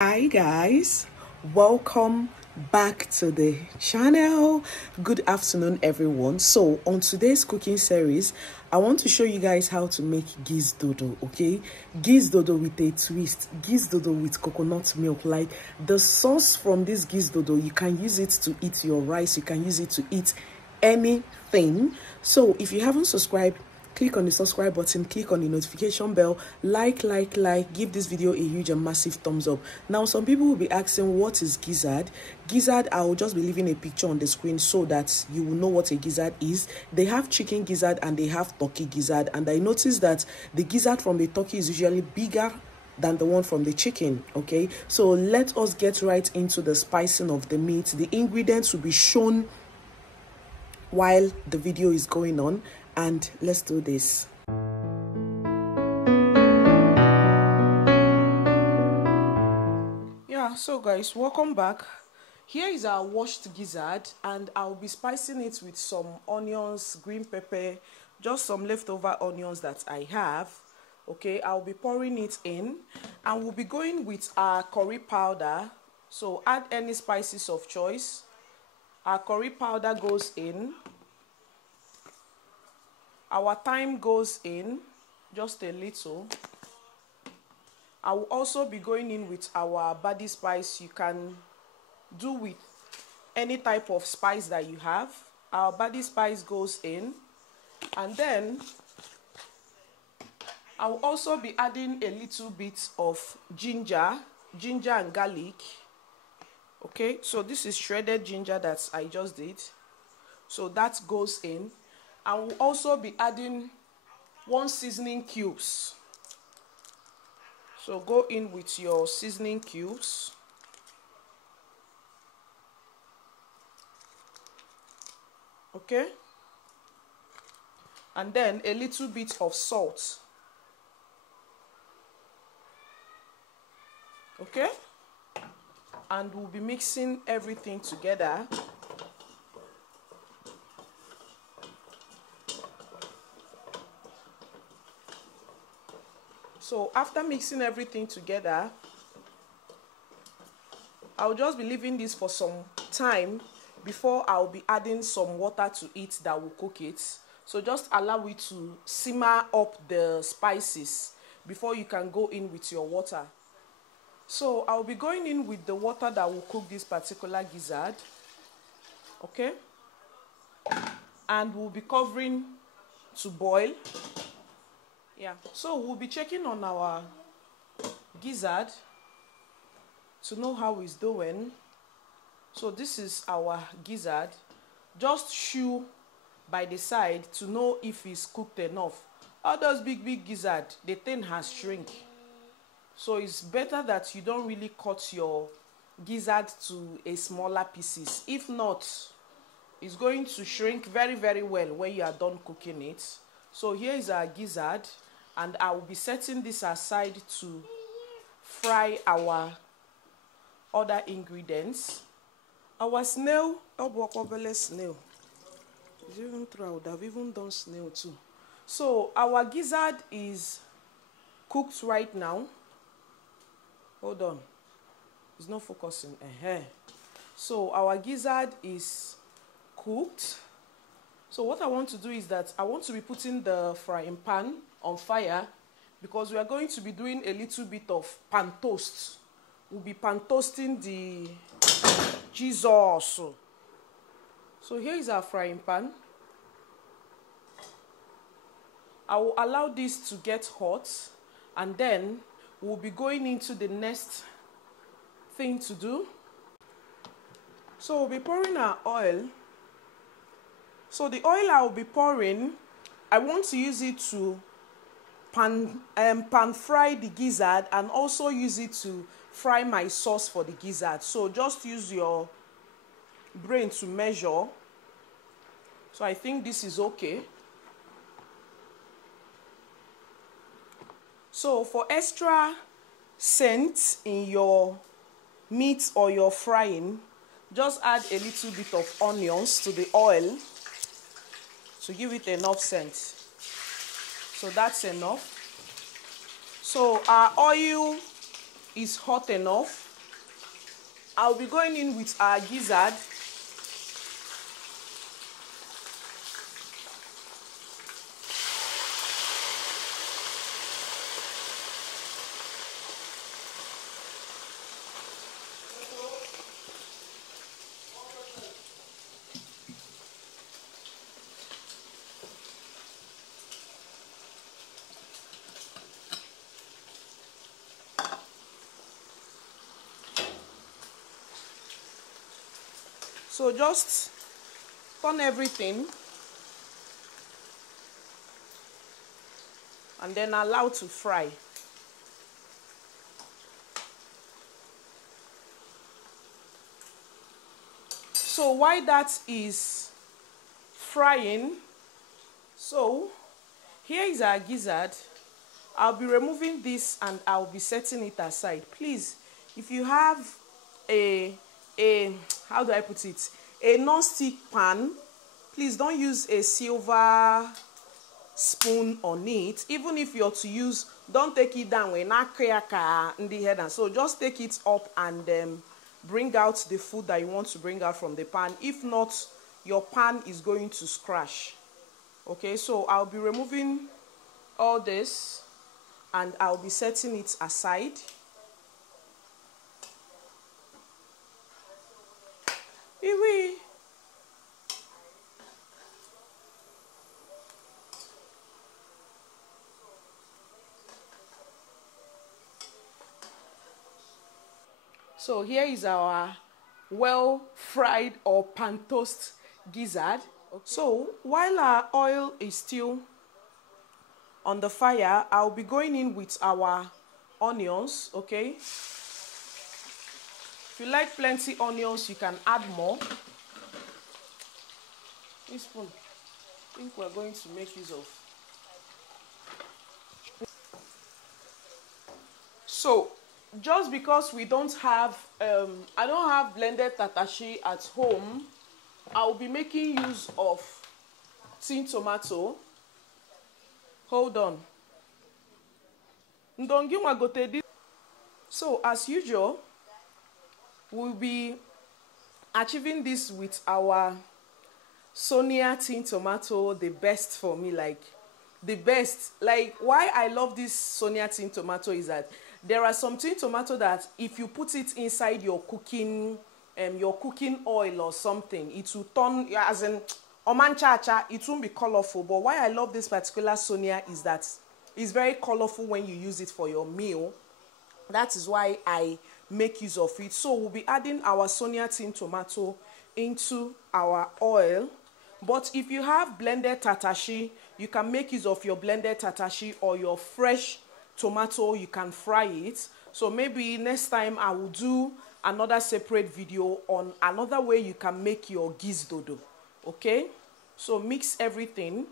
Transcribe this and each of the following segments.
Hi guys, welcome back to the channel. Good afternoon everyone. So on today's cooking series, I want to show you guys how to make Gizdodo. Okay, Gizdodo with a twist, Gizdodo with coconut milk. Like the sauce from this Gizdodo, you can use it to eat your rice, you can use it to eat anything. So if you haven't subscribed, click on the subscribe button, click on the notification bell, like, give this video a huge and massive thumbs up. Now, some people will be asking, what is gizzard? Gizzard, I will just be leaving a picture on the screen so that you will know what a gizzard is. They have chicken gizzard and they have turkey gizzard. And I noticed that the gizzard from the turkey is usually bigger than the one from the chicken. Okay, so let us get right into the spicing of the meat. The ingredients will be shown while the video is going on, and let's do this. Yeah, so guys, welcome back. Here is our washed gizzard, and I'll be spicing it with some onions, green pepper, just some leftover onions that I have. Okay, I'll be pouring it in, and we'll be going with our curry powder. So add any spices of choice. Our curry powder goes in. Our thyme goes in, just a little. I will also be going in with our body spice. You can do with any type of spice that you have. Our body spice goes in. And then I will also be adding a little bit of ginger and garlic. Okay, so this is shredded ginger that I just did. So that goes in. I will also be adding 1 seasoning cubes. So go in with your seasoning cubes. Okay. And then a little bit of salt. Okay. And we'll be mixing everything together. So after mixing everything together, I'll just be leaving this for some time before I'll be adding some water to it that will cook it. So just allow it to simmer up the spices before you can go in with your water. So I'll be going in with the water that will cook this particular gizzard. Okay? And we'll be covering to boil. Yeah, so we'll be checking on our gizzard to know how it's doing. So this is our gizzard. Just chew by the side to know if it's cooked enough. All those big gizzard, the thing has shrink. So it's better that you don't really cut your gizzard to a smaller pieces. If not, it's going to shrink very well when you are done cooking it. So here is our gizzard. And I will be setting this aside to fry our other ingredients. Our snail, snail. Even true, I would have even done snail too. So our gizzard is cooked right now. Hold on, it's not focusing. So our gizzard is cooked. So what I want to do is that I want to be putting the frying pan on fire because we are going to be doing a little bit of pan toast. We'll be pan toasting the Jesus. So here is our frying pan. I will allow this to get hot, and then we'll be going into the next thing to do. So we'll be pouring our oil. So the oil I will be pouring, I want to use it to pan fry the gizzard and also use it to fry my sauce for the gizzard. So just use your brain to measure. So I think this is okay. So for extra scent in your meat or your frying, just add a little bit of onions to the oil to give it enough scent. So that's enough. So our oil is hot enough. I'll be going in with our gizzard. So just turn everything and then allow to fry. So while that is frying, so here is our gizzard. I'll be removing this and I'll be setting it aside. Please, if you have a how do I put it, a non-stick pan, please don't use a silver spoon on it. Even if you're to use, don't take it down when in the head, and so just take it up and bring out the food that you want to bring out from the pan. If not, your pan is going to scratch. Okay, so I'll be removing all this and I'll be setting it aside. So here is our well fried or pan toast gizzard. Okay. So while our oil is still on the fire, I'll be going in with our onions. Okay, if you like plenty onions, you can add more. This spoon, I think we're going to make use of. So just because we don't have I don't have blended tatashi at home, I'll be making use of tin tomato. Hold on. So as usual, we'll be achieving this with our Sonia tin tomato, the best for me, like the best. Like why I love this Sonia tin tomato is that there are some tin tomato that if you put it inside your cooking oil or something, it will turn, as in omanchacha, it won't be colorful. But why I love this particular Sonia is that it's very colorful when you use it for your meal. That is why I make use of it. So we'll be adding our Sonia tin tomato into our oil. But if you have blended tatashi, you can make use of your blended tatashi or your fresh tomato. You can fry it. So maybe next time I will do another separate video on another way you can make your gizdodo. Okay, so mix everything.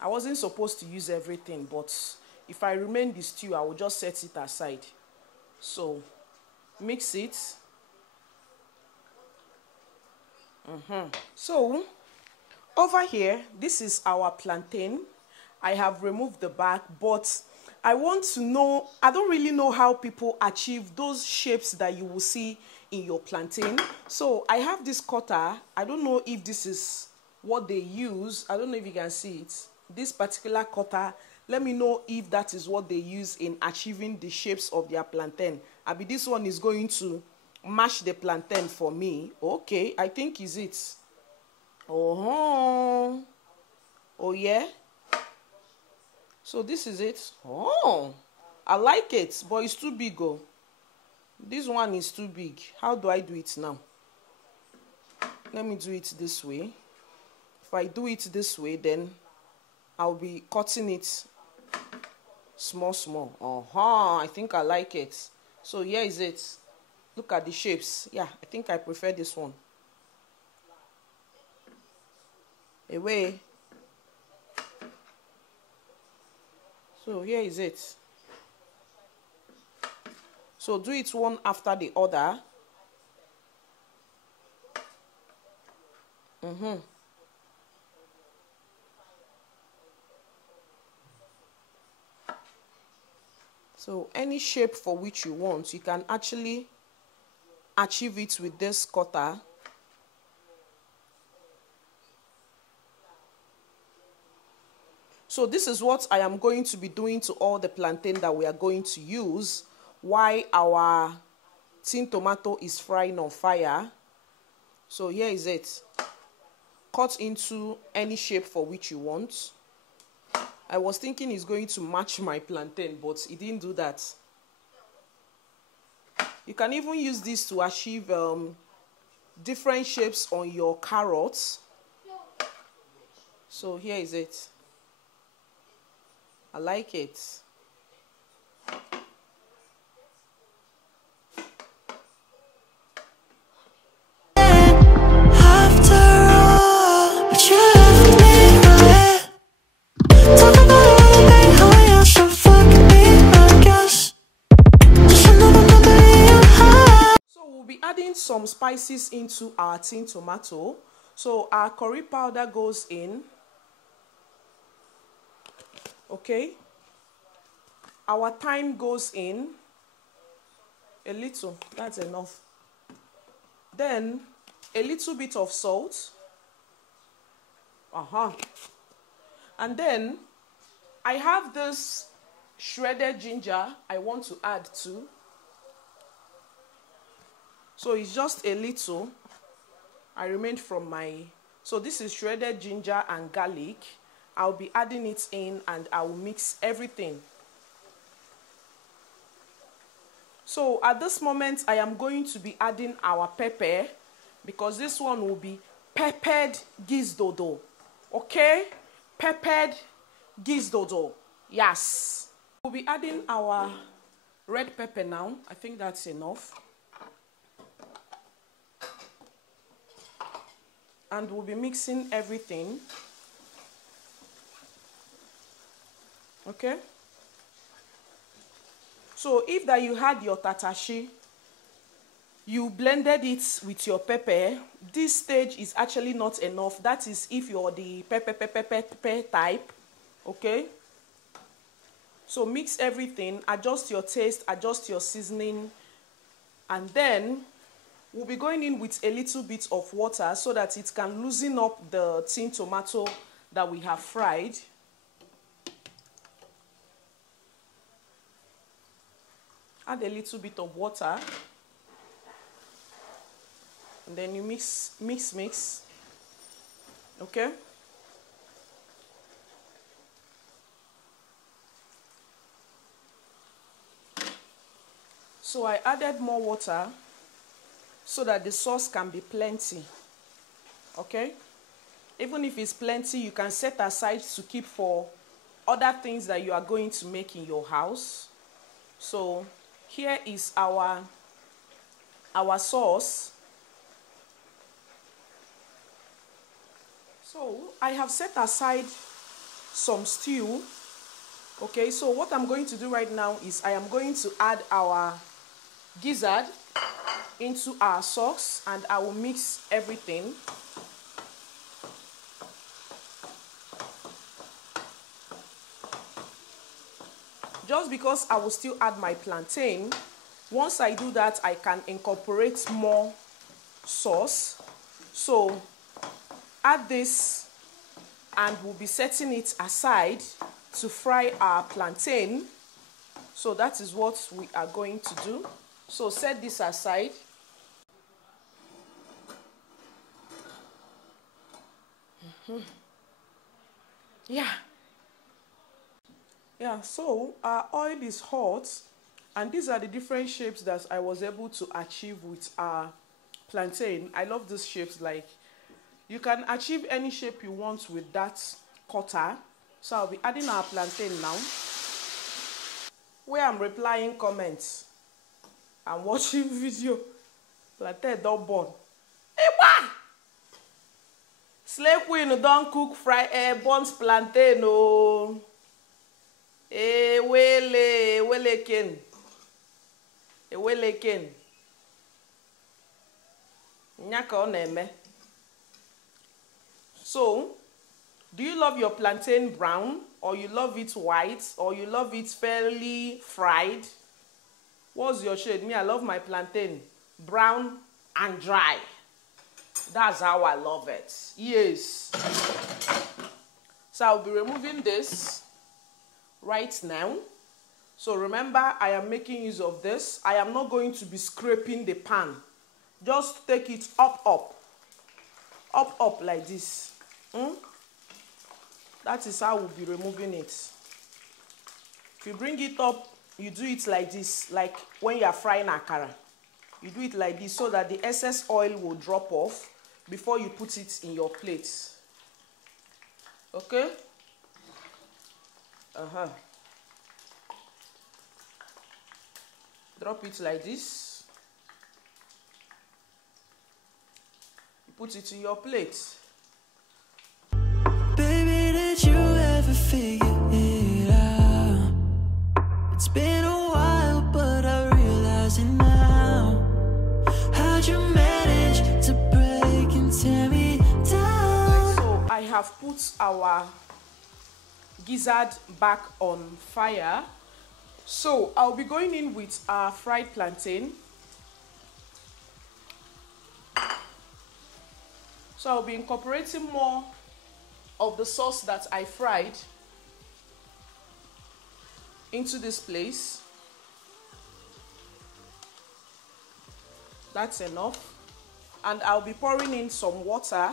I wasn't supposed to use everything, but if I remain the stew, I will just set it aside. So mix it. So over here, this is our plantain. I have removed the back, but I want to know, I don't really know how people achieve those shapes that you will see in your plantain. So I have this cutter. I don't know if this is what they use. I don't know if you can see it. This particular cutter, let me know if that is what they use in achieving the shapes of their plantain. Abi, this one is going to mash the plantain for me. Okay, I think is it. Oh yeah. So this is it. Oh, I like it, but it's too big. Oh, this one is too big. How do I do it now? Let me do it this way. If I do it this way, then I'll be cutting it small. I think I like it. So here is it. Look at the shapes. Yeah, I think I prefer this one. Away. So here is it. So do it one after the other. So any shape for which you want, you can actually achieve it with this cutter. So this is what I am going to be doing to all the plantain that we are going to use while our tin tomato is frying on fire. So here is it. Cut into any shape for which you want. I was thinking it's going to match my plantain, but it didn't do that. You can even use this to achieve different shapes on your carrots. So here is it. I like it. Some spices into our tin tomato. So our curry powder goes in. Okay, our thyme goes in a little, that's enough. Then a little bit of salt. And then I have this shredded ginger I want to add to. So it's just a little. I remained from my, so this is shredded ginger and garlic. I'll be adding it in and I will mix everything. So at this moment, I am going to be adding our pepper because this one will be peppered Gizdodo. Okay? Peppered Gizdodo. Yes. We'll be adding our red pepper now. I think that's enough. And we'll be mixing everything. Okay? So if that you had your tatashi, you blended it with your pepper, this stage is actually not enough. That is if you're the pepper type. Okay? So mix everything, adjust your taste, adjust your seasoning, and then we'll be going in with a little bit of water so that it can loosen up the tin tomato that we have fried. Add a little bit of water. And then you mix. Okay? So I added more water so that the sauce can be plenty. Okay? Even if it's plenty, you can set aside to keep for other things that you are going to make in your house. So here is our sauce. So I have set aside some stew. Okay, so what I'm going to do right now is I am going to add our gizzard into our sauce and I will mix everything. Just because I will still add my plantain, once I do that, I can incorporate more sauce. So add this and we'll be setting it aside to fry our plantain. So that is what we are going to do. So set this aside. Yeah, so our oil is hot and these are the different shapes that I was able to achieve with our plantain. I love these shapes. Like, you can achieve any shape you want with that cutter. So I'll be adding our plantain now. Where I'm replying comments. I'm watching video. Plantain don't burn. Hey, what? Slave queen don't cook burnt plantain. Oh. Ewele ken. Nyaka ọ na-eme. So, do you love your plantain brown, or you love it white, or you love it fairly fried? What's your shade? Me, I love my plantain brown and dry. That's how I love it. Yes. So I'll be removing this right now. So remember, I am making use of this. I am not going to be scraping the pan. Just take it up like this. That is how we'll be removing it. If you bring it up, you do it like this, like when you are frying akara. You do it like this so that the excess oil will drop off before you put it in your plate. Okay? Drop it like this. You put it in your plate. Baby, did you ever figure it out? It's been a while, but I realize it now. How'd you manage to break and tear me down? So I have put our gizzard back on fire. So I'll be going in with our fried plantain. So I'll be incorporating more of the sauce that I fried into this place. That's enough. And I'll be pouring in some water.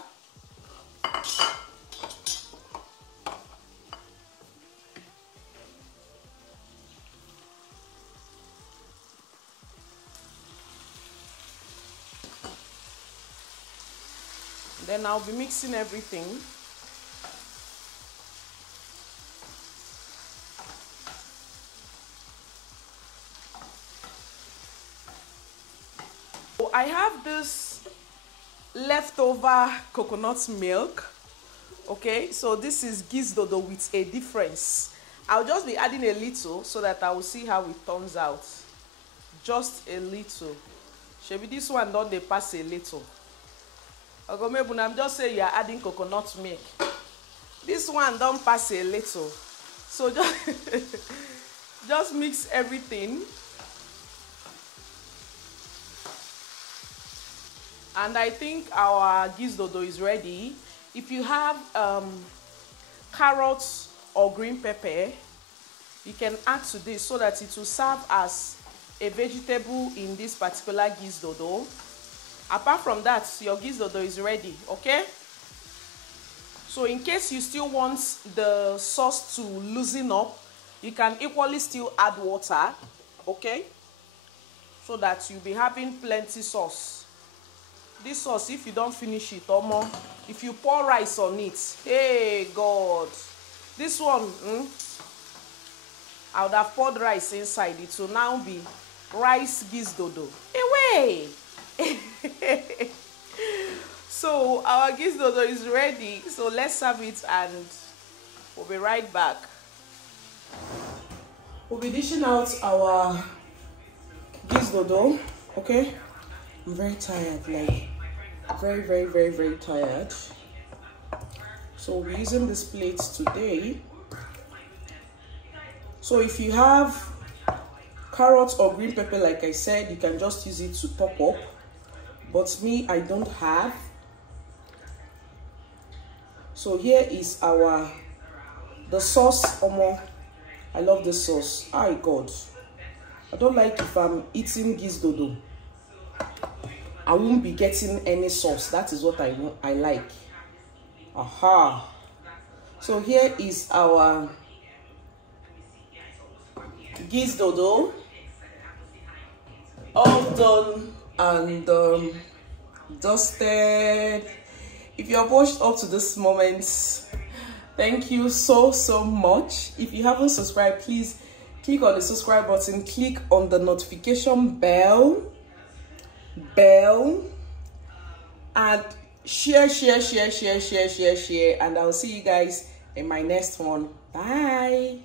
Then I'll be mixing everything. So I have this leftover coconut milk. Okay, so this is Gizdodo with a difference. I'll just be adding a little so that I will see how it turns out. Just a little. Maybe this one don't they pass a little. OGOM'S, I'm just saying you are adding coconut milk. This one don't pass a little. So just mix everything. And I think our Gizdodo is ready. If you have carrots or green pepper, you can add to this so that it will serve as a vegetable in this particular Gizdodo. Apart from that, your Gizdodo is ready, okay? So in case you still want the sauce to loosen up, you can equally still add water, okay? So that you'll be having plenty sauce. This sauce, if you don't finish it, or more, if you pour rice on it, hey God, this one, I would have poured rice inside. It will now be rice Gizdodo. Away! So our Gizdodo is ready. So let's serve it and we'll be right back. We'll be dishing out our Gizdodo. Okay, I'm very tired, like very tired. So we're using this plate today. So if you have carrots or green pepper, like I said, you can just use it to top up. But me, I don't have. So here is the sauce. I love the sauce. Oh God, I don't like if I'm eating Gizdodo, I won't be getting any sauce. That is what I like. Aha. So here is our Gizdodo, all done and dusted. If you have watched up to this moment, thank you so much. If you haven't subscribed, please click on the subscribe button, click on the notification bell, and share, and I'll see you guys in my next one. Bye.